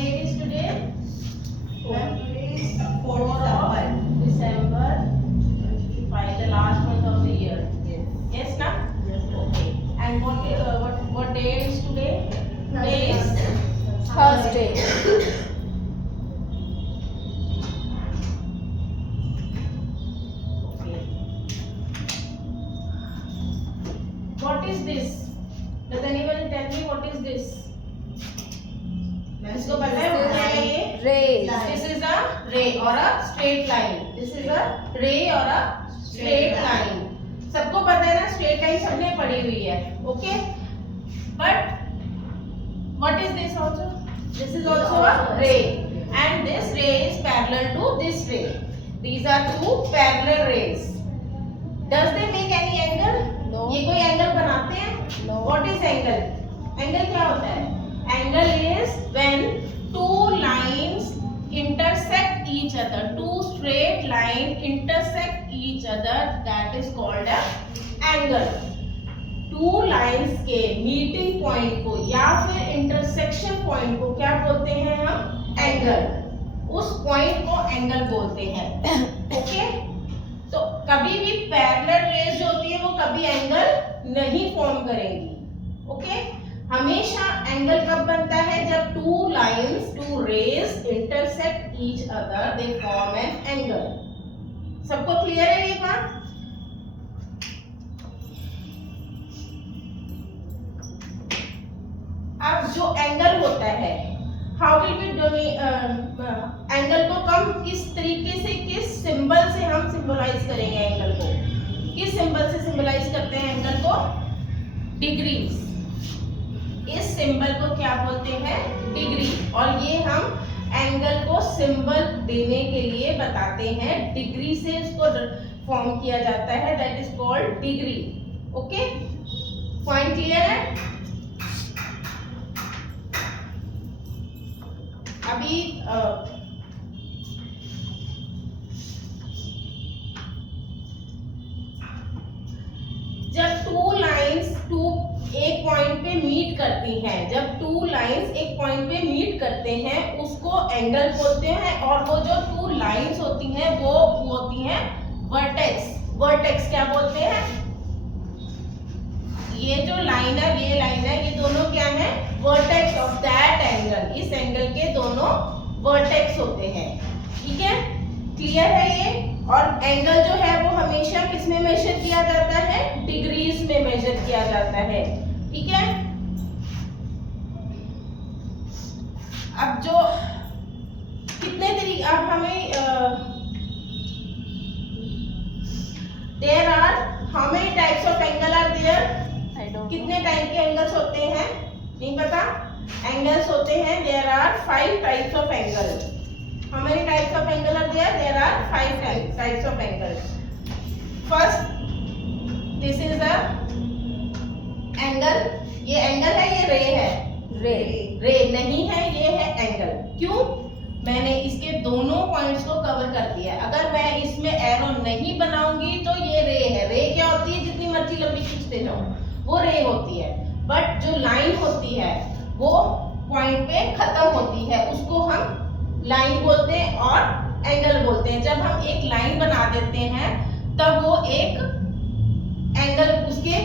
date is today? Ma'am, today is 4 4th of December 25, the last month of the year. Yes. Yes, na? Yes. Okay. And what day is today? Today is Thursday. okay. What is this? Does anyone tell me what is this? इसको पता है क्या है ये? Rays. This is a ray or a straight line. This is a ray or a straight line. सबको पता है ना, straight line सबने पढ़ी हुई है. Okay? But what is this also? This is also a ray, and this ray is parallel to this ray. These are two parallel rays. Does they make any angle? No. ये कोई angle बनाते हैं? No. What is angle? Angle क्या होता है? Angle is when two lines intersect each other. Two straight lines intersect each other. That is called a angle. Two lines के meeting point को या फिर intersection point को क्या बोलते हैं हम? Angle. उस point को angle बोलते हैं. Okay? तो कभी भी पैरेलल रेज जो होती है वो कभी एंगल नहीं फॉर्म करेंगी. ओके? हमेशा एंगल कब बनता है? जब two lines, two rays intersect each other, they form an angle. सबको क्लियर है ये बात? अब जो एंगल होता है, हाउ विल बी एंगल को कम किस तरीके से, किस सिंबल से हम सिंबलाइज करेंगे एंगल को? किस सिंबल से सिंबलाइज करते हैं एंगल को? डिग्रीज. इस सिंबल को क्या बोलते हैं? डिग्री. और ये हम एंगल को सिंबल देने के लिए बताते हैं. डिग्री से इसको फॉर्म किया जाता है. That is called degree. Okay? Point clear है? अभी जब टू लाइंस एक पॉइंट पे मीट करती हैं, जब टू लाइंस एक पॉइंट पे मीट करते हैं उसको एंगल बोलते हैं. और वो जो टू लाइंस होती हैं वो होती हैं वर्टेक्स. वर्टेक्स क्या बोलते हैं? ये जो लाइन है, ये लाइन है, ये दोनों क्या है? Vertex of that angle. इस एंगल के दोनों वर्टेक्स होते हैं. ठीक है? क्लियर है ये? और एंगल जो है वो हमेशा किस में मेजर किया जाता है? डिग्रीज में मेजर किया जाता है. ठीक है? अब जो कितने तरीके, अब हमें there are how many types of angle are there? कितने टाइप के एंगल्स होते हैं? नहीं पता? एंगल्स होते हैं, there are 5 types of angle. How many types of angle are there? There are 5 types of angle. First, this is a angle. ये angle है, ये रे है. रे नहीं है, ये है एंगल. क्यों? मैंने इसके दोनों पॉइंट्स को कवर कर दिया. अगर मैं इसमें एरो नहीं बनाऊंगी तो ये रे है. रे क्या होती है? जितनी मर्जी लंबी खींचते जाओ वो रे होती है. बट जो लाइन होती है वो पॉइंट पे खत्म होती है, उसको हम लाइन बोलते हैं और एंगल बोलते हैं. जब हम एक लाइन बना देते हैं तब वो एक एंगल, उसके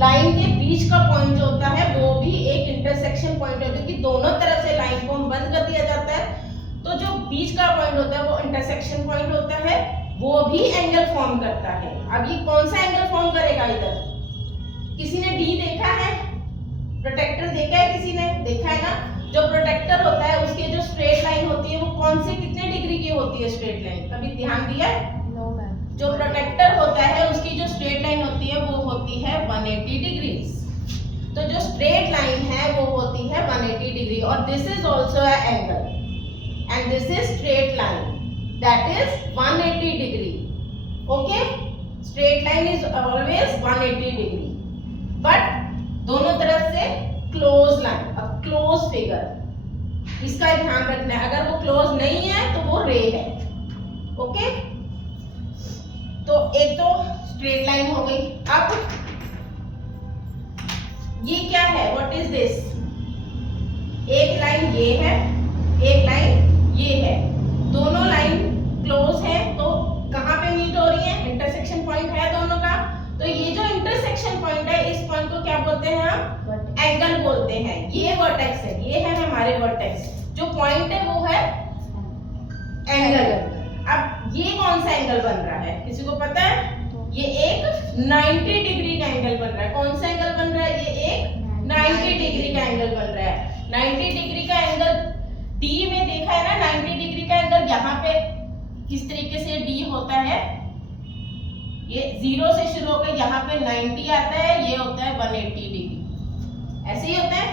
लाइन के बीच का पॉइंट जो होता है वो भी एक इंटरसेक्शन पॉइंट होता है, क्योंकि दोनों तरफ से लाइन को बंद कर दिया जाता है. तो जो बीच का पॉइंट होता है वो इंटरसेक्शन पॉइंट होता है, वो भी एंगल फॉर्म करता है. अब ये कौन सा एंगल फॉर्म करेगा? इधर किसी ने डी देखा है? प्रोटेक्टर देखा है? किसी ने देखा है ना? जो प्रोटेक्टर होता है उसके जो स्ट्रेट लाइन होती है वो कौन से कितने डिग्री की होती है? स्ट्रेट लाइन कभी ध्यान दिया है? No, ma'am. जो प्रोटेक्टर होता है उसकी जो स्ट्रेट लाइन होती है वो होती है 180 डिग्रीज. तो जो स्ट्रेट लाइन है वो होती है 180 डिग्री. और this is also a angle and this is straight line, that is 180 degree. Okay? Straight line is always 180 degree. But दोनों तरफ से close line, a close figure, इसका ध्यान रखना है. अगर वो क्लोज नहीं है तो वो रे है. ओके? तो एक तो स्ट्रेट लाइन हो गई. अब ये क्या है? What is this? एक लाइन ये है एक लाइन ये है, दोनों लाइन क्लोज है तो कहाँ पे मीट हो रही है, इंटरसेक्शन पॉइंट है दोनों का। तो ये जो इंटरसेक्शन पॉइंट है इस पॉइंट को क्या बोलते हैं हम, एंगल बोलते हैं। ये वर्टेक्स है, ये है हमारे वर्टेक्स, जो पॉइंट है वो है एंगल। अब ये कौन सा एंगल बन रहा है, किसी को पता है? ये एक 90 डिग्री का एंगल बन रहा है। कौन सा एंगल बन रहा है? ये एक 90 डिग्री का एंगल बन रहा है। 90 डिग्री का एंगल डी में देखा है ना, 90 डिग्री का एंगल यहाँ पे किस तरीके से डी होता है, ये 0 से शुरू होकर यहाँ पे 90 आता है, ये होता है 180 डिग्री, ऐसे ही होता है।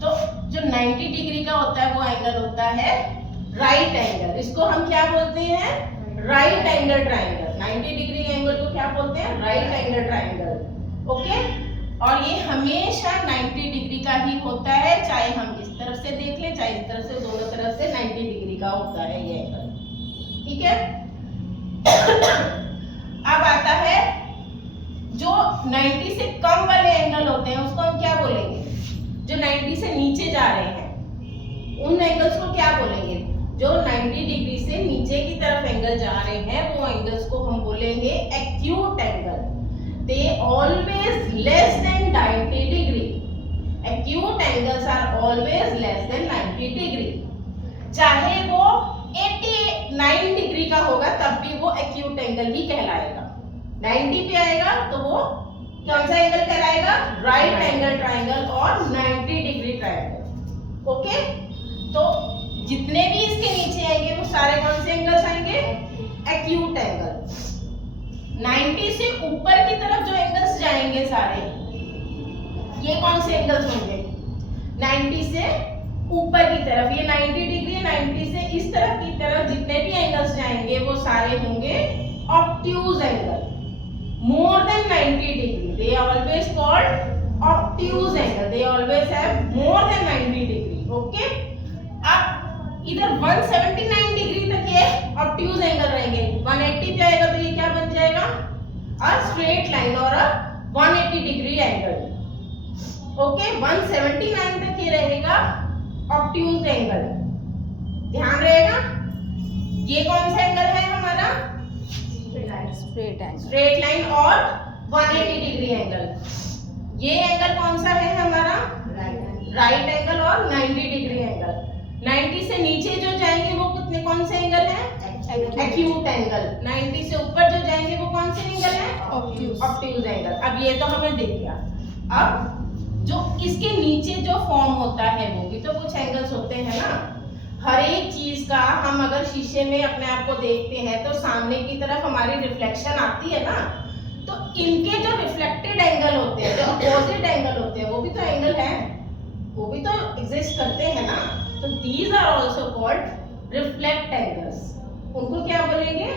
तो जो 90 डिग्री का होता है वो एंगल होता है राइट एंगल। इसको हम क्या बोलते हैं, right angle triangle. 90 degree angle को क्या बोलते हैं, राइट एंगल ट्राइंगल। ओके, और ये हमेशा 90 डिग्री का ही होता है, चाहे हम इस तरफ से देख लें चाहे इस तरफ से, दोनों तरफ से 90 डिग्री का होता है ये एंगल। ठीक है। अब आता है जो 90 से कम वाले एंगल होते हैं उसको हम क्या बोलेंगे, जो 90 से नीचे जा रहे हैं उन एंगल्स को क्या बोलेंगे, जो 90 डिग्री से नीचे की तरफ एंगल जा रहे हैं वो एंगल्स को हम बोलेंगे acute angle. They always less than 90 degree. Acute angles are always less than 90 degree. चाहे वो 89 डिग्री का होगा तब भी वो एक्यूट एंगल ही कहलाएगा। 90 पे आएगा तो वो कौन सा एंगल कहलाएगा, राइट एंगल ट्राइंगल और 90 डिग्री ट्राइंगल। ओके, तो जितने भी इसके नीचे आएंगे वो सारे कौन से एंगल्स आएंगे, एक्यूट एंगल। 90 से ऊपर की तरफ जो एंगल्स जाएंगे सारे, ये कौन से एंगल्स होंगे, 90 से ऊपर की तरफ, ये 90 डिग्री, 90 से इस तरफ की तरफ जितने भी एंगल्स जाएंगे वो सारे होंगे obtuse angle. More than 90 degree they always called obtuse angle, they always have more than 90 degree. Okay, अब इधर 179 डिग्री तक ये ऑब्ट्यूज एंगल रहेंगे, 180 पे आएगा तो ये क्या बन जाएगा, अ स्ट्रेट लाइन और अ 180 डिग्री एंगल। ओके, 179 तक ये रहेगा ऑब्ट्यूज एंगल, ध्यान रहेगा। ये कौन सा एंगल है हमारा, स्ट्रेट लाइन और 180 डिग्री एंगल। ये एंगल कौन सा है हमारा, राइट एंगल और 90 डिग्री एंगल। 90 से नीचे जो जाएंगे वो कितने कौन से एंगल है, एक्यूट एंगल। 90 से ऊपर जो जाएंगे वो कौन से एंगल है, ऑब्ट्यूज एंगल। अब ये तो हमें दिख गया। अब जो इसके नीचे जो फॉर्म होता है वो भी तो कुछ एंगल्स होते हैं ना। हर एक चीज का हम अगर शीशे में अपने आप को देखते हैं तो सामने की तरफ हमारी रिफ्लेक्शन आती है ना, तो इनके जो रिफ्लेक्टेड एंगल होते हैं, जो अपोजिट एंगल होते हैं वो भी तो एंगल है, वो भी तो एग्जिस्ट करते हैं ना। तो these are also called reflect angles. उनको क्या बोलेंगे,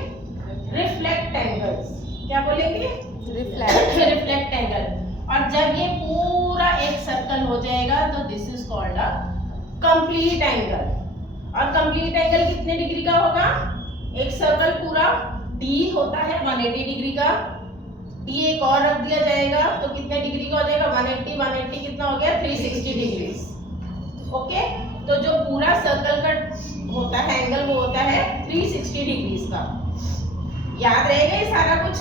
रिफ्लेक्ट एंगल्स। क्या बोलेंगे, रिफ्लेक्ट एंगल। और जब ये पूरा एक सर्कल हो जाएगा तो this is called a complete angle. और कंप्लीट एंगल कितने डिग्री का होगा, एक सर्कल पूरा डी होता है 180 डिग्री का, डी एक और रख दिया जाएगा तो कितने डिग्री का हो जाएगा, 180 180 कितना हो गया, 360 डिग्री। ओके, तो जो पूरा सर्कल का होता है एंगल वो होता है 360 डिग्रीज का। याद रहेगा ये सारा कुछ।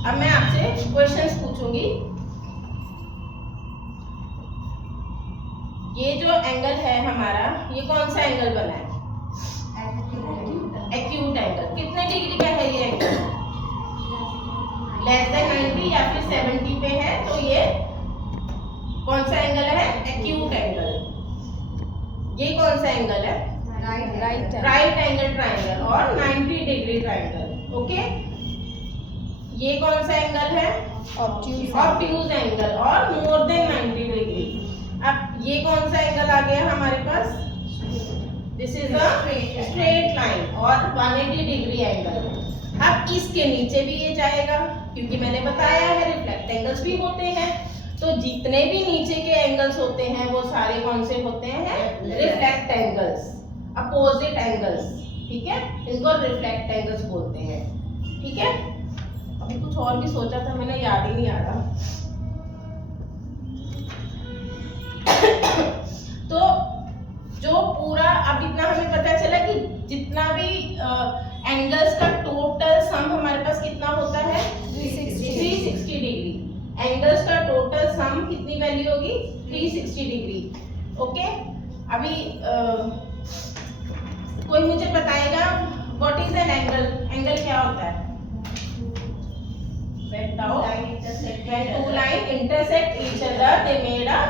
अब मैं आपसे क्वेश्चंस पूछूंगी। ये जो एंगल है हमारा, ये कौन सा एंगल बना है, एक्यूट एंगल। कितने डिग्री का है ये एंगल, लेस देन 90 या फिर 70 पे है तो ये कौन सा एंगल है, एक्यूट एंगल। ये कौन सा एंगल है, राइट एंगल ट्राइंगल और 90 डिग्री ट्राइंगल। ओके, ये कौन सा एंगल है, ऑब्ट्यूज एंगल और मोर देन 90 डिग्री। अब ये कौन सा एंगल आ गया हमारे पास, this is a straight line और 180 डिग्री एंगल। अब इसके नीचे भी ये जाएगा क्योंकि मैंने बताया है रिफ्लेक्ट एंगल्स भी होते हैं, तो जितने भी नीचे के एंगल्स होते हैं वो सारे कौन से होते हैं, रिफ्लेक्ट एंगल्स, अपोजिट एंगल्स। ठीक है, इनको रिफ्लेक्ट एंगल्स बोलते हैं। ठीक है, अभी कुछ और भी सोचा था मैंने, याद ही नहीं आ रहा। वैल्यू होगी 360 डिग्री। ओके, अभी कोई मुझे बताएगा what is an angle? Angle क्या होता है? When two lines intersect each other, they made a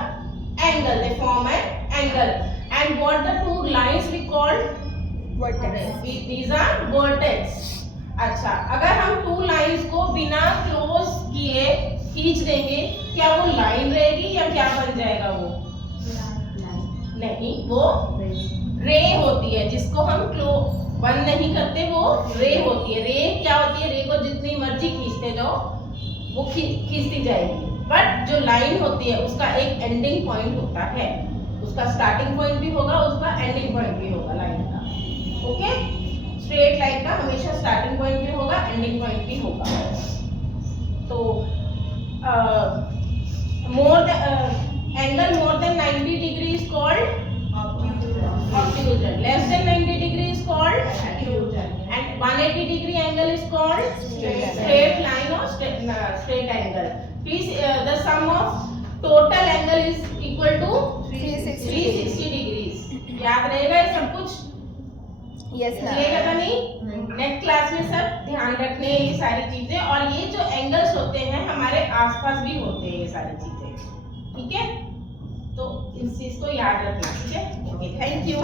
angle. They form an angle. And what the two lines we call? Vertex. These are vertex. अच्छा, अगर हम टू लाइंस को बिना close किए खींच देंगे, क्या वो लाइन रहेगी या क्या बन जाएगा वो? नहीं, वो रे होती है, जिसको हम बंद नहीं करते, वो रे होती है। रे क्या होती है? रे को जितनी मर्जी खींचते जाओ वो खींचती जाएगी, बट जो लाइन होती है उसका एक एंडिंग पॉइंट होता है। उसका स्टार्टिंग पॉइंट भी होगा, उसका एंडिंग पॉइंट भी होगा लाइन का। ओके, स्ट्रेट लाइन का हमेशा स्टार्टिंग पॉइंट भी होगा, एंडिंग पॉइंट भी होगा। तो angle more than 90 degree is called obtuse, less than 90 degree is called acute, and 180 degree angle is called straight line or straight angle. Please, the sum of total angle is equal to 360 degrees. याद रहेगा ये सब कुछ? Yes ma'am. चलेगा तो नहीं? Next class में सब ध्यान रखने ये सारी चीजें, और ये जो एंगल्स होते हैं हमारे आसपास भी होते हैं ये सारी चीजें, ठीक है? तो इस चीज को याद रखना, ठीक है? Okay, thank you.